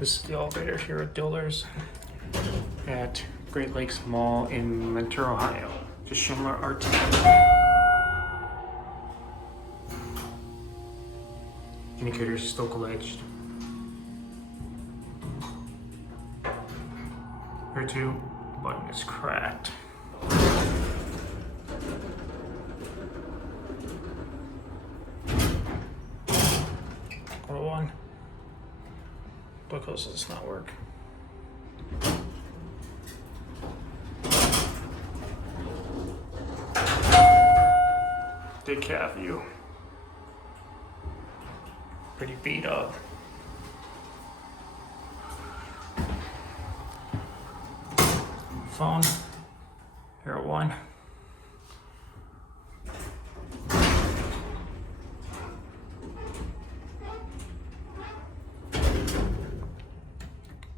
This is the elevator here at Dillard's at Great Lakes Mall in Mentor, Ohio. To Schindler retake. Indicators still glitched. Here too, button is cracked. Go to 1. Because does not work. Decaf view. Pretty beat up. Phone. Here at 1.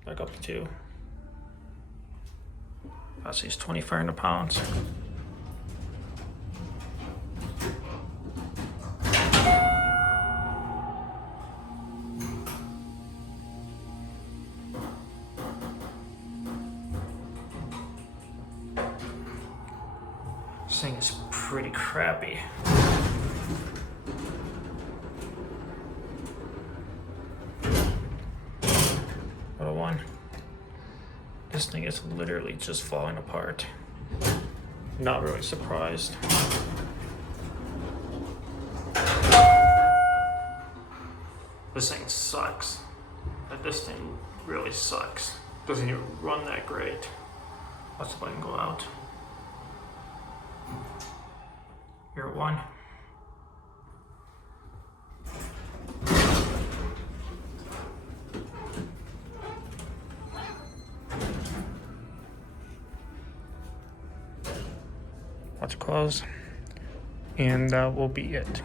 Back up to 2. I see it's 2,500 pounds. This thing is pretty crappy. What a 1. This thing is literally just falling apart. Not really surprised. This thing sucks. This thing really sucks. Doesn't even run that great. Let's let it go out. Here at 1. Watch close, and that will be it.